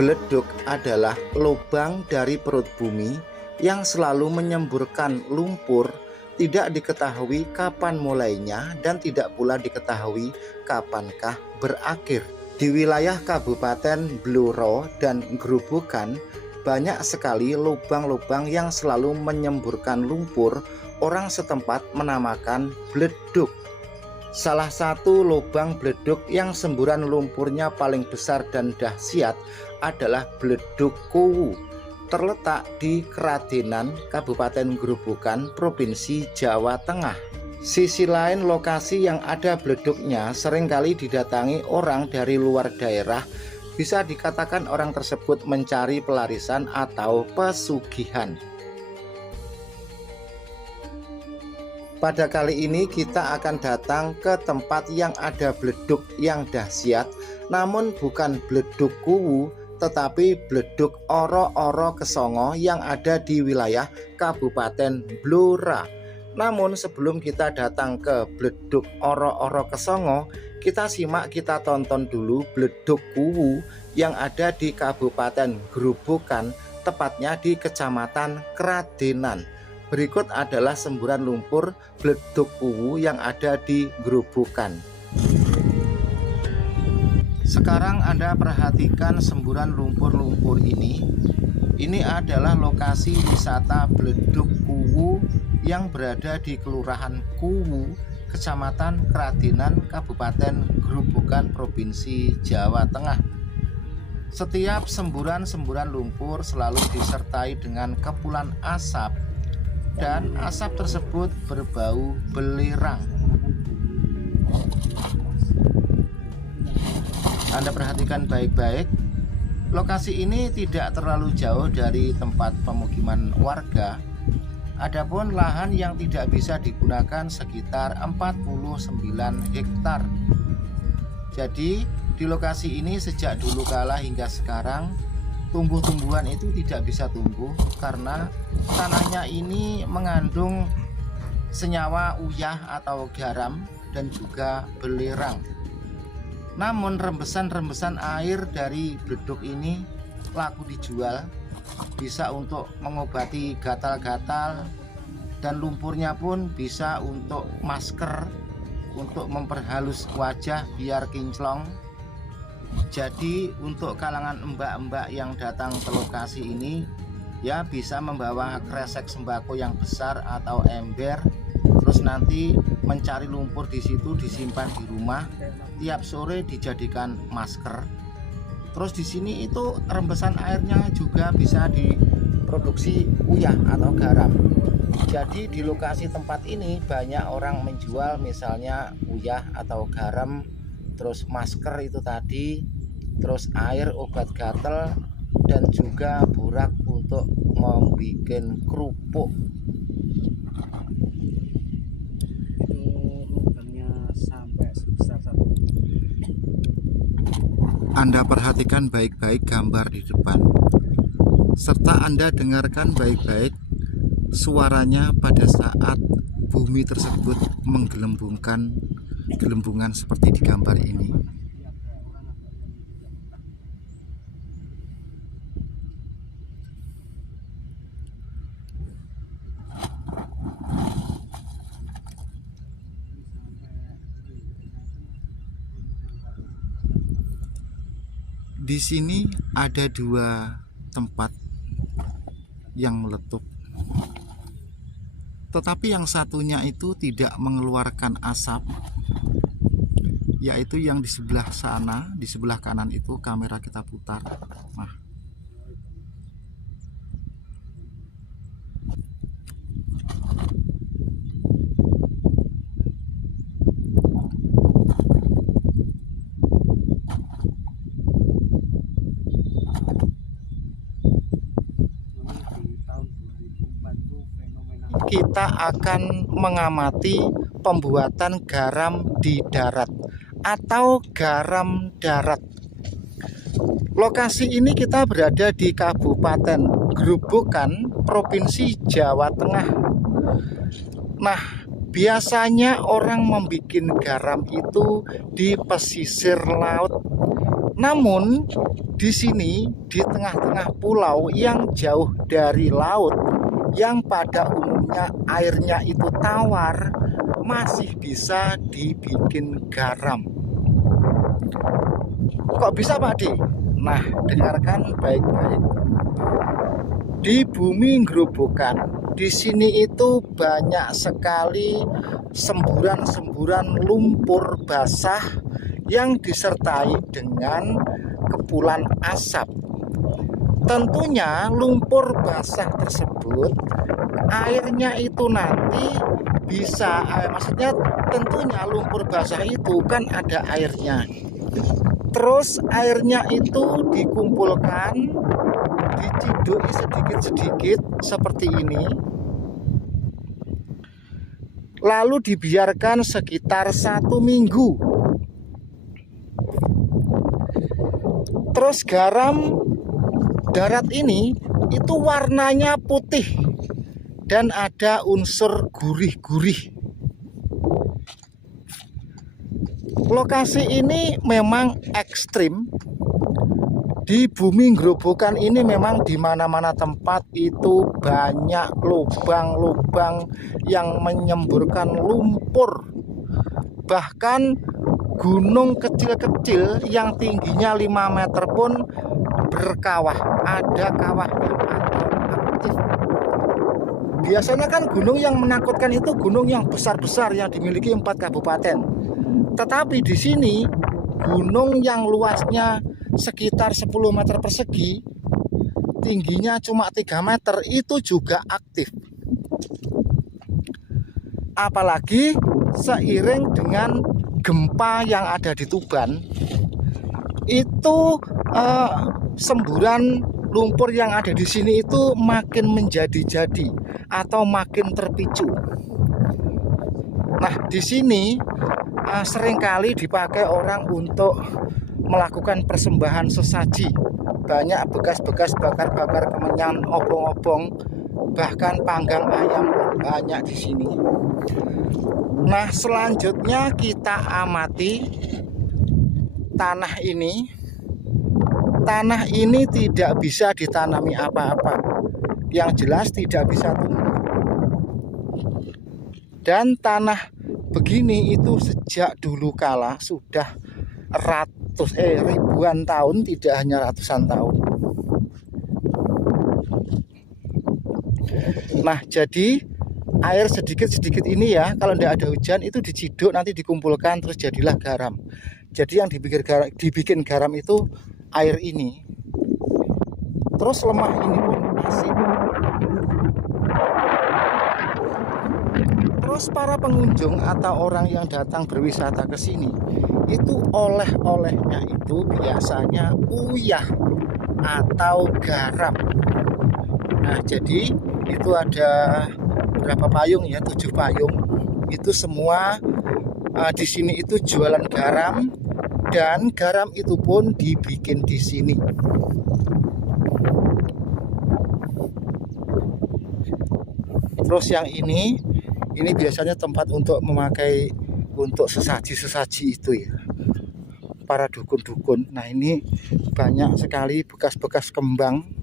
Beleduk adalah lubang dari perut bumi yang selalu menyemburkan lumpur, tidak diketahui kapan mulainya dan tidak pula diketahui kapankah berakhir. Di wilayah Kabupaten Blora dan Grobogan banyak sekali lubang-lubang yang selalu menyemburkan lumpur. Orang setempat menamakan beleduk. Salah satu lubang beleduk yang semburan lumpurnya paling besar dan dahsyat adalah Beleduk Kuwu, terletak di Kradenan, Kabupaten Grobogan, Provinsi Jawa Tengah. Sisi lain lokasi yang ada beleduknya seringkali didatangi orang dari luar daerah. Bisa dikatakan orang tersebut mencari pelarisan atau pesugihan. Pada kali ini kita akan datang ke tempat yang ada beleduk yang dahsyat, namun bukan Beleduk Kuwu, tetapi Beleduk Oro-Oro Kesongo yang ada di wilayah Kabupaten Blora. Namun sebelum kita datang ke Beleduk Oro-Oro Kesongo, kita simak, kita tonton dulu Beleduk Kuwu yang ada di Kabupaten Grobogan, tepatnya di Kecamatan Kradenan. Berikut adalah semburan lumpur Beleduk Kuwu yang ada di Grobogan. Sekarang Anda perhatikan semburan lumpur-lumpur ini. Ini adalah lokasi wisata Beleduk Kuwu yang berada di Kelurahan Kuwu, Kecamatan Kradenan, Kabupaten Grobogan, Provinsi Jawa Tengah. Setiap semburan-semburan lumpur selalu disertai dengan kepulan asap, dan asap tersebut berbau belerang. Anda perhatikan baik-baik. Lokasi ini tidak terlalu jauh dari tempat pemukiman warga. Adapun lahan yang tidak bisa digunakan sekitar 49 hektar. Jadi di lokasi ini sejak dulu kala hingga sekarang tumbuh-tumbuhan itu tidak bisa tumbuh karena tanahnya ini mengandung senyawa uyah atau garam dan juga belerang. Namun rembesan-rembesan air dari beleduk ini laku dijual, bisa untuk mengobati gatal-gatal, dan lumpurnya pun bisa untuk masker, untuk memperhalus wajah biar kinclong. Jadi untuk kalangan mbak-mbak yang datang ke lokasi ini ya bisa membawa kresek sembako yang besar atau ember, terus nanti mencari lumpur di situ, disimpan di rumah, tiap sore dijadikan masker. Terus di sini itu rembesan airnya juga bisa diproduksi uyah atau garam. Jadi di lokasi tempat ini banyak orang menjual misalnya uyah atau garam, terus masker itu tadi, terus air obat gatel, dan juga burak untuk membuat kerupuk. Anda perhatikan baik-baik gambar di depan, serta Anda dengarkan baik-baik suaranya pada saat bumi tersebut menggelembungkan gelembungan seperti di gambar ini. Di sini ada dua tempat yang meletup, tetapi yang satunya itu tidak mengeluarkan asap, yaitu yang di sebelah sana, di sebelah kanan itu. Kamera kita putar. Nah, kita akan mengamati pembuatan garam di darat atau garam darat. Lokasi ini kita berada di Kabupaten Grobogan, Provinsi Jawa Tengah. Nah, biasanya orang membuat garam itu di pesisir laut, Namun di sini di tengah-tengah pulau yang jauh dari laut, yang pada umumnya airnya itu tawar, masih bisa dibikin garam. Kok bisa, Pak Di? Nah, dengarkan baik-baik. Di bumi Grobogan, di sini itu banyak sekali semburan-semburan lumpur basah yang disertai dengan kepulan asap. Tentunya lumpur basah tersebut airnya itu nanti bisa, maksudnya tentunya lumpur basah itu kan ada airnya. Terus airnya itu dikumpulkan, diciduk sedikit-sedikit seperti ini, lalu dibiarkan sekitar 1 minggu. Terus garam darat ini itu warnanya putih dan ada unsur gurih-gurih. Lokasi ini memang ekstrim. Di bumi Grobogan ini memang di mana-mana tempat itu banyak lubang-lubang yang menyemburkan lumpur. Bahkan gunung kecil-kecil yang tingginya 5 meter pun berkawah, ada kawahnya atau aktif. Biasanya kan gunung yang menakutkan itu gunung yang besar-besar yang dimiliki 4 kabupaten. Tetapi di sini gunung yang luasnya sekitar 10 meter persegi, tingginya cuma 3 meter, itu juga aktif. Apalagi seiring dengan gempa yang ada di Tuban, itu semburan lumpur yang ada di sini itu makin menjadi-jadi atau makin terpicu. Nah, di sini seringkali dipakai orang untuk melakukan persembahan sesaji. Banyak bekas-bekas bakar-bakar kemenyan, obong-obong, bahkan panggang ayam banyak di sini. Nah, selanjutnya kita amati tanah ini. Tanah ini tidak bisa ditanami apa-apa. Yang jelas tidak bisa tumbuh. Dan tanah begini itu sejak dulu kala sudah ribuan tahun, tidak hanya ratusan tahun. Nah, jadi air sedikit-sedikit ini ya, kalau tidak ada hujan itu diciduk, nanti dikumpulkan, terus jadilah garam. Jadi yang dibikin garam itu air ini. Terus lemah ini pun asin. Terus para pengunjung atau orang yang datang berwisata ke sini itu oleh-olehnya itu biasanya uyah atau garam. Nah, jadi itu ada berapa payung ya, 7 payung. Itu semua di sini itu jualan garam, dan garam itu pun dibikin di sini. Terus yang ini biasanya tempat untuk memakai untuk sesaji-sesaji itu ya, para dukun-dukun. Nah, ini banyak sekali bekas-bekas kembang.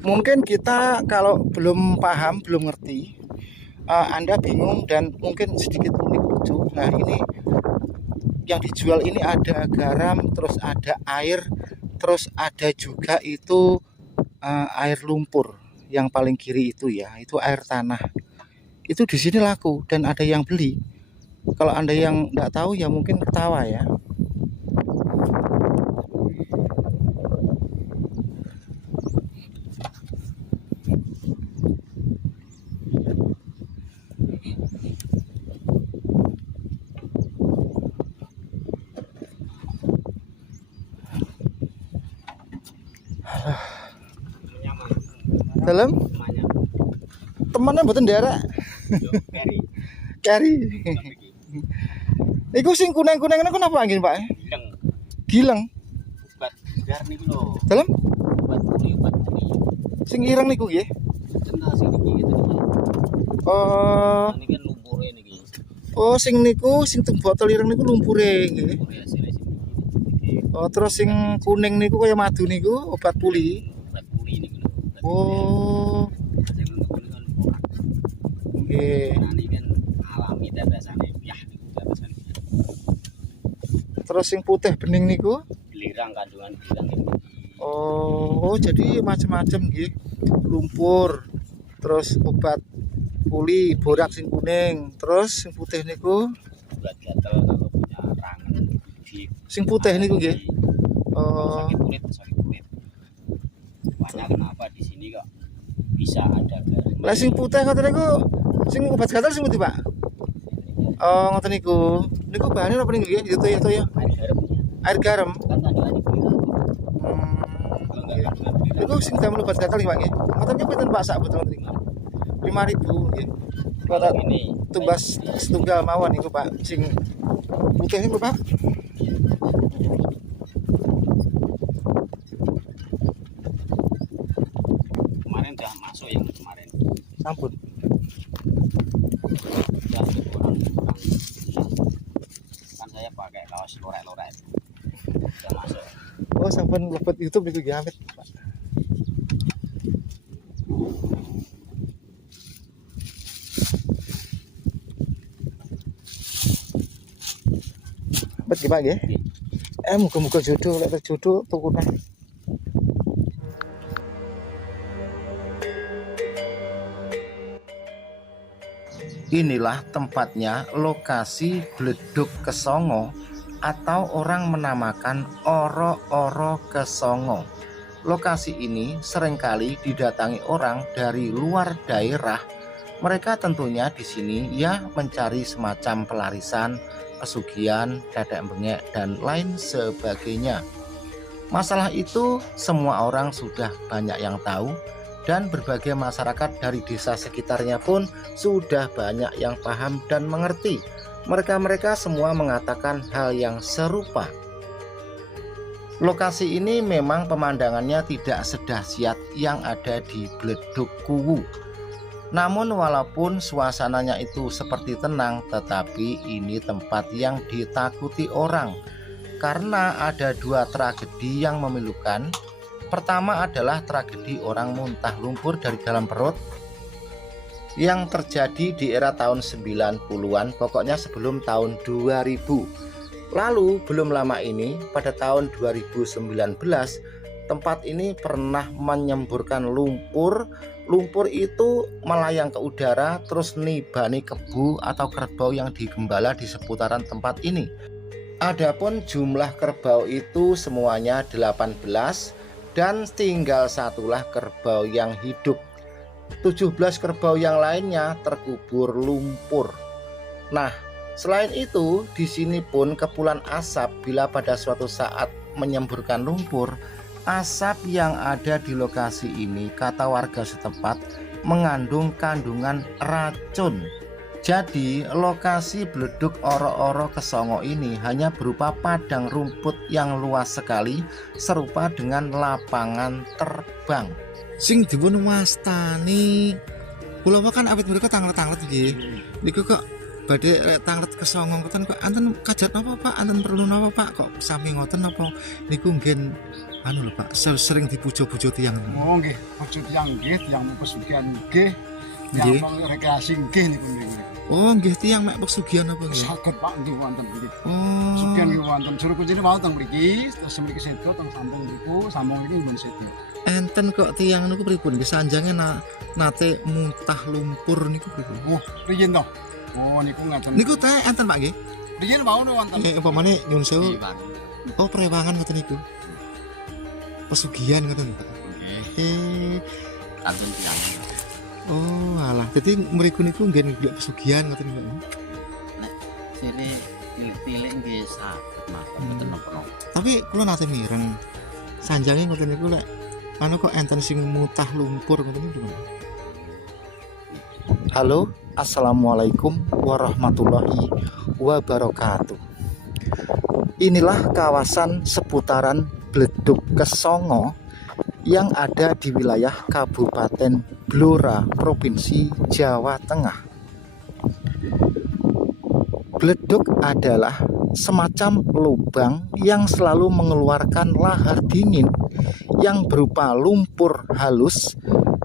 Mungkin kita kalau belum paham, belum ngerti, Anda bingung dan mungkin sedikit unik lucu. Nah, ini yang dijual ini ada garam, terus ada air, terus ada juga itu air lumpur yang paling kiri itu ya, itu air tanah. Itu di sini laku dan ada yang beli. Kalau Anda yang nggak tahu ya mungkin ketawa ya. Dalam Temennya mboten nderek. Yo keri. Kari. Iku sing kuning-kuning niku napa nggih, Pak? Gileng. Gileng. Obat gar niku lho. Dalem? Obat kuli. Sing ireng niku nggih. Kenal sing iki gitu. Oh, Ini kan lumpure niki. oh sing niku sing teng botol ireng niku lumpure nggih. Lumpure hasilnya sing iki. Oh, terus sing kuning niku kaya madu niku obat puli. Obat kuli niku lho. Oh, Sing niku kan lumpur. nggih. Nah ini kan alami tebasane yah niku tebasane. Terus sing putih bening niku. Belirang kandungan belirang ini. Oh, jadi macam-macam nggih. Lumpur. Terus obat puli, borak sing kuning. Terus sing putih niku. Obat gatel kalau punya rangan di Sing putih niku nggih. Oh, sakit kulit. Makanya kenapa di sini kok bisa ada garam. lah sing putih ngoten niku sing obat gatal sing putih, Pak. Oh, ngoten niku. Niku bahane napa niku nggih? Itu ya. Air garamnya Air garam. kan kandungan di belirang. Hmm. Kalau nggak kandungan belirang. Niku sing damel obat gatal nggih, Pak nggih. Ngoten niku pinten Pak sak botol ngoten niku? 5.000 nggih. Kalau Kalau ini tumbas setunggal mawon niku, Pak. Sing putih niku, Pak. kemarin udah masuk yang kemarin. Sampun. Udah kurang. Kan saya pakai kaos lorek-lorek. Udah masuk. Oh, sampun lebet YouTube niku nggih amit, Pak. Bet nggih, Pak nggih. Muga-muga jodoh, lek terjodoh tukunan. Inilah tempatnya lokasi Bledug Kesongo atau orang menamakan Oro-Oro Kesongo. Lokasi ini seringkali didatangi orang dari luar daerah. Mereka tentunya di sini ya mencari semacam pelarisan, pesugihan, dadak bengek dan lain sebagainya. Masalah itu semua orang sudah banyak yang tahu dan berbagai masyarakat dari desa sekitarnya pun sudah banyak yang paham dan mengerti. Mereka semua mengatakan hal yang serupa. Lokasi ini memang pemandangannya tidak sedahsyat yang ada di Bledug Kuwu. Namun walaupun suasananya itu seperti tenang, tetapi ini tempat yang ditakuti orang karena ada dua tragedi yang memilukan. Pertama adalah tragedi orang muntah lumpur dari dalam perut yang terjadi di era tahun 90-an, pokoknya sebelum tahun 2000. Lalu belum lama ini pada tahun 2019 tempat ini pernah menyemburkan lumpur. Lumpur itu melayang ke udara terus nibani kebu atau kerbau yang digembala di seputaran tempat ini. Adapun jumlah kerbau itu semuanya 18 dan tinggal satulah kerbau yang hidup. 17 kerbau yang lainnya terkubur lumpur. Nah, selain itu di sini pun kepulan asap bila pada suatu saat menyemburkan lumpur. Asap yang ada di lokasi ini kata warga setempat mengandung kandungan racun. Jadi lokasi Bledug Oro-Oro Kesongo ini hanya berupa padang rumput yang luas sekali, serupa dengan lapangan terbang. Sing dipun wastani kula kan awit mereka tanglet-tanglet nggih. Niku kok badhe tanglet Kesongo ngoten kok anten kajat napa Pak? Anten perlu napa Pak? Kok sami ngoten napa niku nggih anu lho Pak, sering dipujo-pujo tiyang. Oh nggih, pujo tiyang nggih, tiyang pesugihan nggih, tiyang rekreasi nggih niku nggih. Oh nggih, tiyang mek pesugihan apa nggih? Saged Pak nggih wonten nggih. Oh. Pesugihan nggih wonten. Juru kuncine wau teng mriki, terus mriki sedo teng sampung niku, sampung iki mun sedo. Enten kok tiyang niku pripun? Nggih sanjange nate muntah lumpur niku pripun? Oh, riyen to. Oh niku ngaten. Niku teh enten Pak nggih? Riyen wau wonten. Upamane nyun sewu. Iwan. Oh, prewangan ngoten niku. Pesugihan ngoten Pak. Nggih. Kantun tiyang. Oh, alah. Dadi mriku niku nggih golek pesugihan ngoten niku. Nek sire tilik-tilik nggih saged mawon mboten napa-napa. Tapi kula nate mireng sanjange ngoten niku lek anu kok enten sing muntah lumpur ngoten niku. Halo, assalamualaikum warahmatullahi wabarakatuh. Inilah kawasan seputaran Bledug Kesongo yang ada di wilayah Kabupaten Blora, Provinsi Jawa Tengah. Bledug adalah semacam lubang yang selalu mengeluarkan lahar dingin yang berupa lumpur halus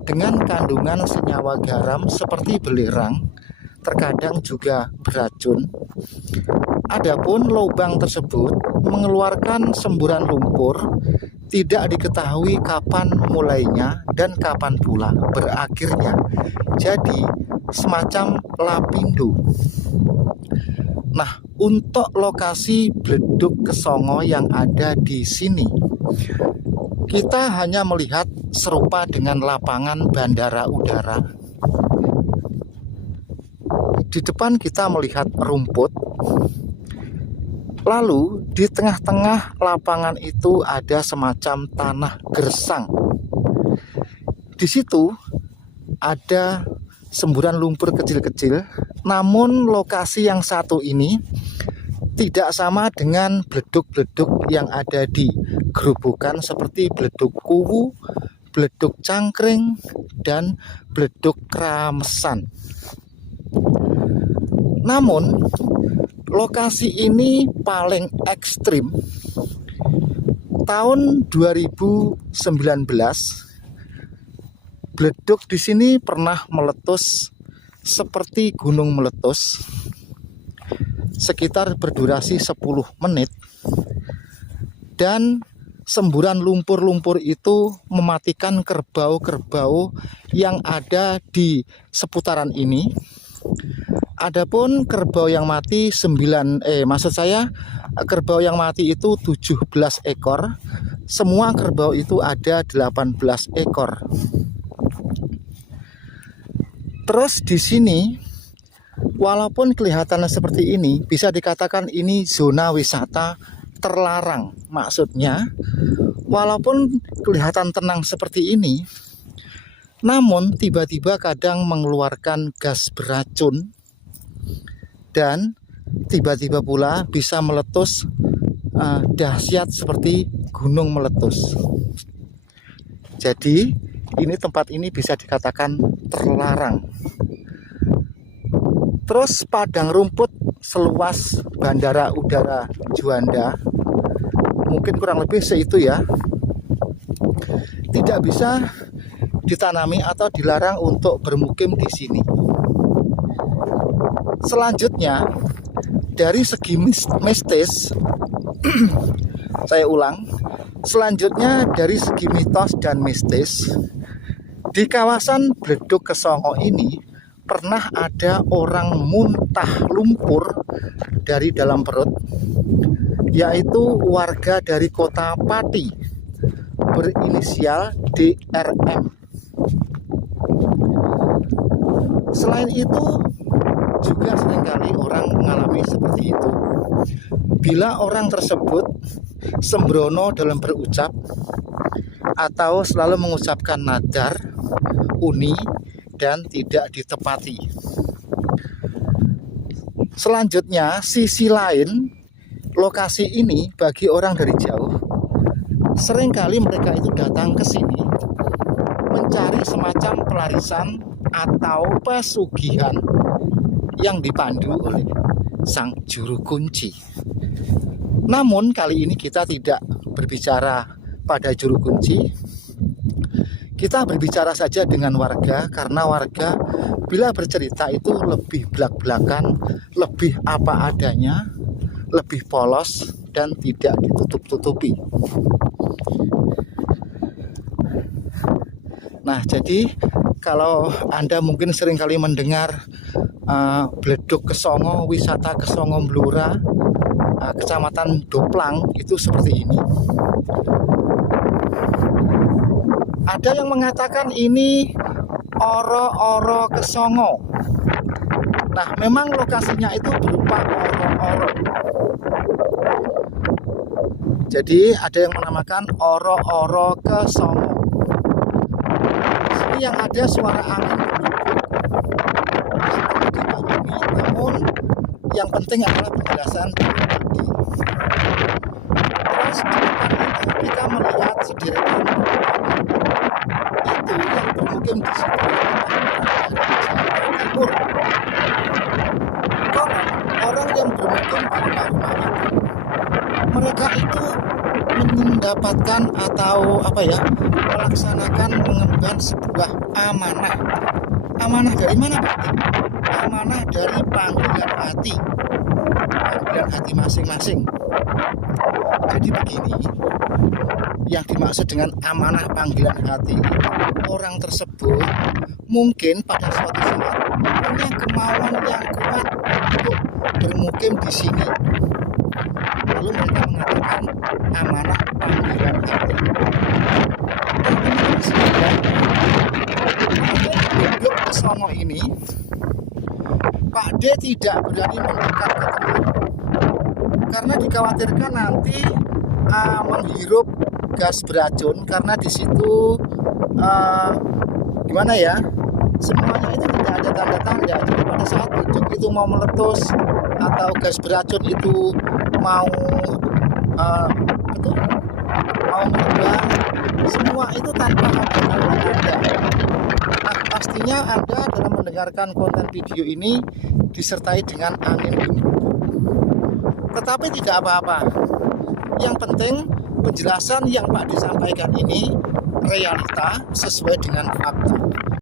dengan kandungan senyawa garam seperti belerang, terkadang juga beracun. Adapun lubang tersebut mengeluarkan semburan lumpur, tidak diketahui kapan mulainya dan kapan pula berakhirnya. Jadi semacam lapindo. Nah, untuk lokasi Bledug Kesongo yang ada di sini, kita hanya melihat serupa dengan lapangan bandara udara. Di depan kita melihat rumput. Lalu di tengah-tengah lapangan itu ada semacam tanah gersang. Di situ ada semburan lumpur kecil-kecil. Namun lokasi yang satu ini tidak sama dengan bledug-bledug yang ada di Grobogan seperti Bledug Kuwu, Bledug Cangkring, dan Bledug Kramesan. Namun lokasi ini paling ekstrim. Tahun 2019 bledug di sini pernah meletus seperti gunung meletus, sekitar berdurasi 10 menit, dan semburan lumpur-lumpur itu mematikan kerbau-kerbau yang ada di seputaran ini. Adapun kerbau yang mati kerbau yang mati itu 17 ekor. Semua kerbau itu ada 18 ekor. Terus di sini, walaupun kelihatannya seperti ini, bisa dikatakan ini zona wisata terlarang. Maksudnya, walaupun kelihatan tenang seperti ini, namun tiba-tiba kadang mengeluarkan gas beracun dan tiba-tiba pula bisa meletus dahsyat seperti gunung meletus. Jadi ini tempat ini bisa dikatakan terlarang. Terus padang rumput seluas Bandara Udara Juanda, mungkin kurang lebih seitu ya, tidak bisa ditanami atau dilarang untuk bermukim di sini. Selanjutnya, dari segi mistis, saya ulang, selanjutnya dari segi mitos dan mistis, di kawasan Bledug Kesongo ini pernah ada orang muntah lumpur dari dalam perut, yaitu warga dari kota Pati berinisial DRM. Selain itu, juga seringkali orang mengalami seperti itu. Bila orang tersebut sembrono dalam berucap atau selalu mengucapkan nadar, uni, dan tidak ditepati. Selanjutnya, sisi lain lokasi ini bagi orang dari jauh, seringkali mereka itu datang ke sini mencari semacam pelarisan atau pesugihan yang dipandu oleh sang juru kunci. Namun kali ini kita tidak berbicara pada juru kunci. Kita berbicara saja dengan warga, karena warga bila bercerita itu lebih belak-belakan, lebih apa adanya, lebih polos dan tidak ditutup-tutupi. Nah, jadi kalau Anda mungkin sering kali mendengar Bledug Kesongo, wisata Kesongo Blora, Kecamatan Doplang, itu seperti ini. Ada yang mengatakan ini oro-oro Kesongo. Nah, memang lokasinya itu berupa oro-oro. Jadi ada yang menamakan oro-oro Kesongo. Di sini yang ada suara angin Yang penting adalah penjelasan dari Pak D. Terus di depan itu kita melihat sederetan itu yang bermukim di situ timur. Konon orang yang bermukim di rumah-rumah itu, mereka itu mendapatkan atau melaksanakan mengemban sebuah amanah. Amanah dari mana, Pak? Amanah dari panggilan hati masing-masing. Jadi begini, yang dimaksud dengan amanah panggilan hati, orang tersebut mungkin pada suatu saat punya kemauan yang kuat untuk bermukim di sini. Lalu mereka mengatakan amanah panggilan hati. Blok kesono ini, Pak D tidak berani mendekat ke tempat karena dikhawatirkan nanti menghirup gas beracun, karena di situ semuanya itu tidak ada tanda-tanda. Jadi pada saat beduk itu mau meletus atau gas beracun itu mau menyebar, semua itu tanpa ada tanda-tanda. Nah, pastinya Anda dalam mendengarkan konten video ini disertai dengan angin gembruk. Tetapi tidak apa-apa. Yang penting penjelasan yang Pak disampaikan ini realita sesuai dengan fakta.